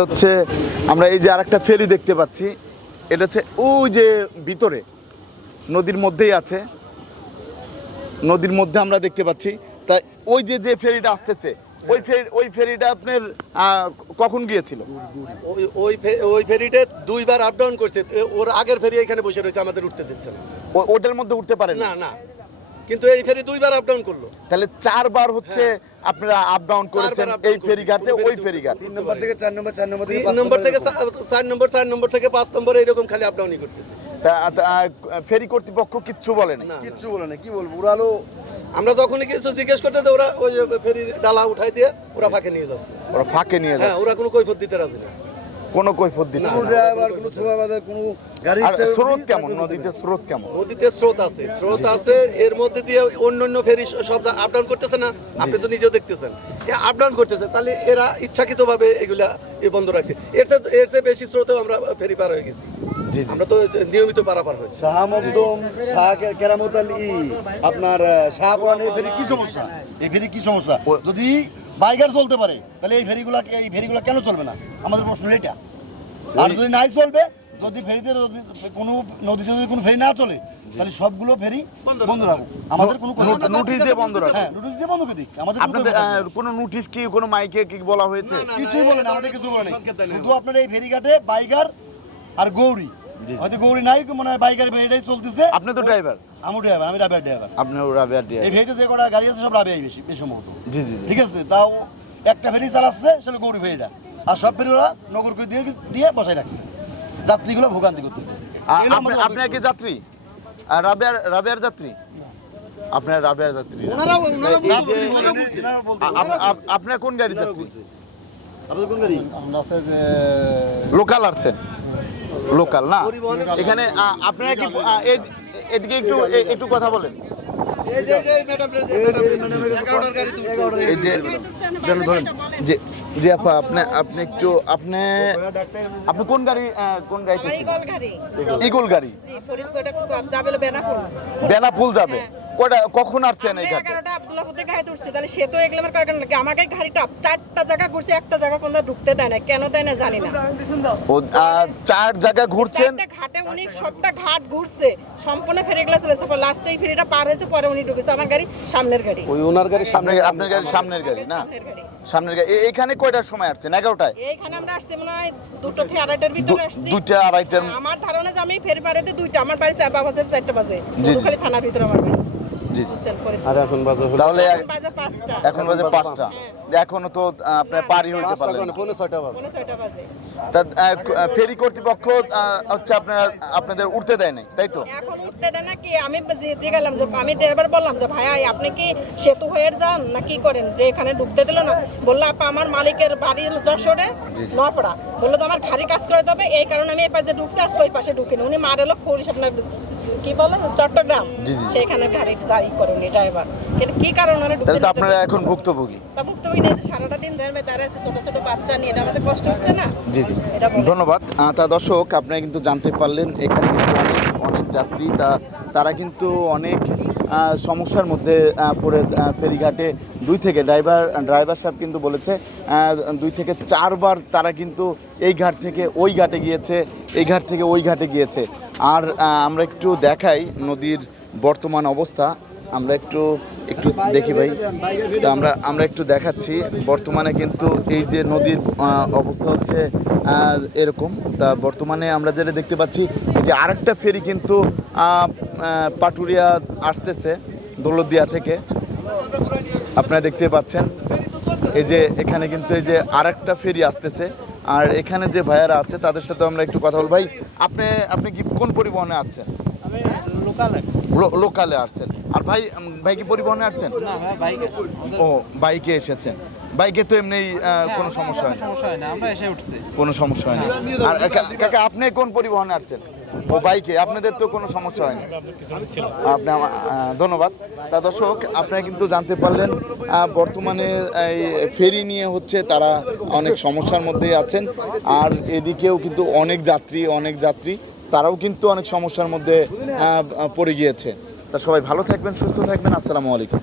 হচ্ছে আমরা এই যে আরেকটা ফেরি দেখতে পাচ্ছি, এটা হচ্ছে ওই যে ভিতরে নদীর মধ্যেই আছে, নদীর মধ্যে আমরা দেখতে পাচ্ছি। তাই ওই যে যে ফেরিটা আসতেছে ওই ফেরিটা আপনার কখন গিয়েছিল? ওই ফেরিতে দুইবার আপ ডাউন করছে। ওর আগের ফেরি এখানে বসে রয়েছে, আমাদের উঠতে দিচ্ছে না। ওটার মধ্যে উঠতে পারেন না না, কিন্তু এই ফেরি দুইবার আপ ডাউন করলো। তাহলে 4 বার হচ্ছে আপনারা আপ ডাউন করেছেন এই ফেরিঘাটে, ওই ফেরিঘাট 3 নম্বর থেকে 4 নম্বর, 4 নম্বর থেকে 5 নম্বর থেকে 4 নম্বর, 4 নম্বর থেকে 5 নম্বর, এরকম খালি আপ ডাউনই করতেছে। ফেরি কর্তৃপক্ষ কিচ্ছু বলে না? কিচ্ছু বলে না, কি বলবো, উড়ালো। আমরা যখনই কিছু জিজ্ঞেস করতে ওরা ওই ফেরির ডালা উঠাই দিয়ে ওরা ফাঁকে নিয়ে যাচ্ছে। ওরা ফাঁকে নিয়ে যাচ্ছে? হ্যাঁ, ওরা কোনো কৈফিয়ত দিতে রাজি না। কোনো কৈফিয়ত দিচ্ছে না। ড্রাইভার কোনো ছোঁয়াবাদা কোনো গাড়ি। স্রোত কেমন নদীতে? স্রোত কেমন? নদীতে স্রোত আছে, এর মধ্যে দিয়ে অন্য ফেরি সব আপ ডাউন করতেছে না, আপনি তো নিজেও দেখতেছেন আপ ডাউন করতেছে। তাহলে এরা ইচ্ছাকৃতভাবে এগুলা বন্ধ রাখছে। এর চেয়ে বেশি স্রোতেও আমরা ফেরি পার হয়ে গেছি। আমরা তো নিয়মিত পারাপার হই। শাহ মকদুম, শাহ কেরামত আলী, আপনার শাহপুরান, এই ফেরি কি সমস্যা? এই ফেরি কি সমস্যা? যদি বাইকার চলতে পারে তাহলে এই ফেরিগুলা কেন চলবে না? আমাদের প্রশ্ন এটা। আর যদি নাই চলবে, যদি ফেরিতে কোনো নদীতে যদি কোনো ফেরি না চলে, তাহলে সবগুলো ফেরি বন্ধ রাখবো। আমাদের কোনো নোটিশ দিয়ে বন্ধ রাখবো। হ্যাঁ, নোটিশ দিয়ে বন্ধ করে দিক। আমাদের কোনো নোটিশ কি কোনো মাইকে কি বলা হয়েছে? কিছুই বলে না, আমাদের কিছু বলে নাই। শুধু আপনার এই ফেরিঘাটে বাইকার আর গৌরী, হয়তো গৌরী নাই, মনে হয় বাইকার ফেরিটাই চলতেছে। আপনি তো ড্রাইভার? আমি ড্রাইভার, আমি রাবিয়ার ড্রাইভার। আপনিও রাবিয়ার ড্রাইভার? এই ফেরিতে যে কটা গাড়ি আছে সব রাবিয়াই বেশি সম্ভবত। জি জি, ঠিক আছে। তাও একটা ফেরি চালাচ্ছে, সেটা গৌরী ফেরিটা, আর সব ফেরি ওরা নগর করে দিয়ে বসাই রাখছে, যাত্রীগুলো ভোগান্তি করতেছে। আপনার কি যাত্রী? রাবিয়ার যাত্রী? আপনার রাবিয়ার যাত্রী? আপনার কোন গাড়ি যাত্রী? আপনাদের কোন গাড়ি? লোকাল আসছেন? লোকাল না এখানে? আপনারা কি এদিকে একটু কথা বলেন। এই যে ম্যাডাম 11টার গাড়ি তুমি এই যে ধরেন যে আপা আপনি একটু আপনি কোন গাড়িতে? ইগল গাড়ি। জি, ফরিদকোট যাবে বেনাপোল যাবে। কখন আসছেন এই ঘাটে? 11টা আব্দুল্লাহপুর থেকে গাড়ি উঠছে। তাহলে সে তো এগুলো আমার কয়েকজন লাগে, আমাকে গাড়িটা 4টা জায়গা ঘুরছে, একটা জায়গা কোনটা ঢুকতে দেয় না, কেন দেয় না জানি না। ও 4 জায়গা ঘুরছেন? 4টা ঘাটে উনি সবটা ঘাট ঘুরছে, সম্পূর্ণ ফেরিগুলো চলেছে। লাস্টে এই ফেরিটা পার হয়েছে, পরে উনি ঢুকেছে। আমার গাড়ি সামনের গাড়ি। ওই ওনার গাড়ি সামনে, আপনার গাড়ি সামনের গাড়ি না? সামনের গাড়ি। এইখানে কয়টার সময় আসছেন? 11টায়? এইখানে আমরা আসছি মনে হয় 2টা থেকে 2:30টার ভিতরে আসছি। 2টা 2:30টার? আমার ধারণা যে আমি ফেরি পারেতে 2টা, আমার বাড়ি 4 বাজে 4টা বাজে, খালি থানার ভিতরে আমার বাড়ি। জি জি। আর এখন বাজে তাহলে বাজে 5টা। এখন বাজে 5টা। এখনো তো আপনার পারি হইতে পারলেন না। 6:30 বাজে। 6:30 বাজে। তা ফেরি কর্তৃপক্ষ হচ্ছে আপনাদের উঠতে দেয় নাই, তাই তো? এখন উঠতে দেয় না কি? আমি যে গেলাম, যে আমি ড্রাইভার বললাম যে ভাইয়া আপনি কি সেতু হয়ে যান না কি করেন, যে এখানে ঢুকতে দিল না। বললো আপা আমার মালিকের বাড়ি যশোরে, নপড়া। বললো তো আমার ঘাড়ি কাজ করে দেবে, এই কারণে আমি এই পাশে ঢুকছি, আজকে ওই পাশে ঢুকিনি। উনি মার এলো খরিশ, আপনার কি বলে চট্টগ্রাম, সেখানে গাড়ি যাই করেনি ড্রাইভার। কিন্তু কি কারণ মানে ঢুকতে? তাহলে তো আপনারা এখন ভুক্তভোগী। তা ভুক্তভোগী নেই যে সারাটা দিন দাঁড়িয়ে আছে, ছোট ছোট বাচ্চা নিয়ে, এটা আমাদের কষ্ট হচ্ছে না? জি জি, ধন্যবাদ। তা দর্শক, আপনারা কিন্তু জানতে পারলেন এখানে কিন্তু অনেক যাত্রী তারা কিন্তু অনেক সমস্যার মধ্যে পড়ে ফেরিঘাটে 2 থেকে ড্রাইভার সাহেব কিন্তু বলেছে 2 থেকে 4 বার তারা কিন্তু এই ঘাট থেকে ওই ঘাটে গিয়েছে, এই ঘাট থেকে ওই ঘাটে গিয়েছে। আর আমরা একটু দেখাই নদীর বর্তমান অবস্থা, আমরা একটু দেখি ভাই। তো আমরা একটু দেখাচ্ছি বর্তমানে কিন্তু এই যে নদীর অবস্থা হচ্ছে এরকম। তা বর্তমানে আমরা যেটা দেখতে পাচ্ছি, এই যে আরেকটা ফেরি কিন্তু পাটুরিয়া আসতেছে দৌলতদিয়া থেকে, আপনারা দেখতে পাচ্ছেন। এই যে এখানে কিন্তু এই যে আরেকটা ফেরি আসতেছে, আর এখানে যে ভাইয়ারা আছে তাদের সাথে আমরা একটু কথা বল। ভাই আপনি কি কোন পরিবহনে আসছেন? লোকালে আসছেন। আর ভাই কি পরিবহনে আসছেন? ও, বাইকে এসেছেন। বাইকে তো এমনি কোনো সমস্যা হয় না, আমরা এসে উঠছি, কোনো সমস্যা হয় না। আর কাকা আপনি কোন পরিবহনে আসছেন? ও, বাইকে। আপনাদের তো কোনো সমস্যা হয় না। আপনি ধন্যবাদ। তা দর্শক, আপনারা কিন্তু জানতে পারলেন বর্তমানে এই ফেরি নিয়ে হচ্ছে তারা অনেক সমস্যার মধ্যেই আছেন। আর এদিকেও কিন্তু অনেক যাত্রী তারাও কিন্তু অনেক সমস্যার মধ্যে পড়ে গিয়েছে। তা সবাই ভালো থাকবেন, সুস্থ থাকবেন। আসসালামু আলাইকুম।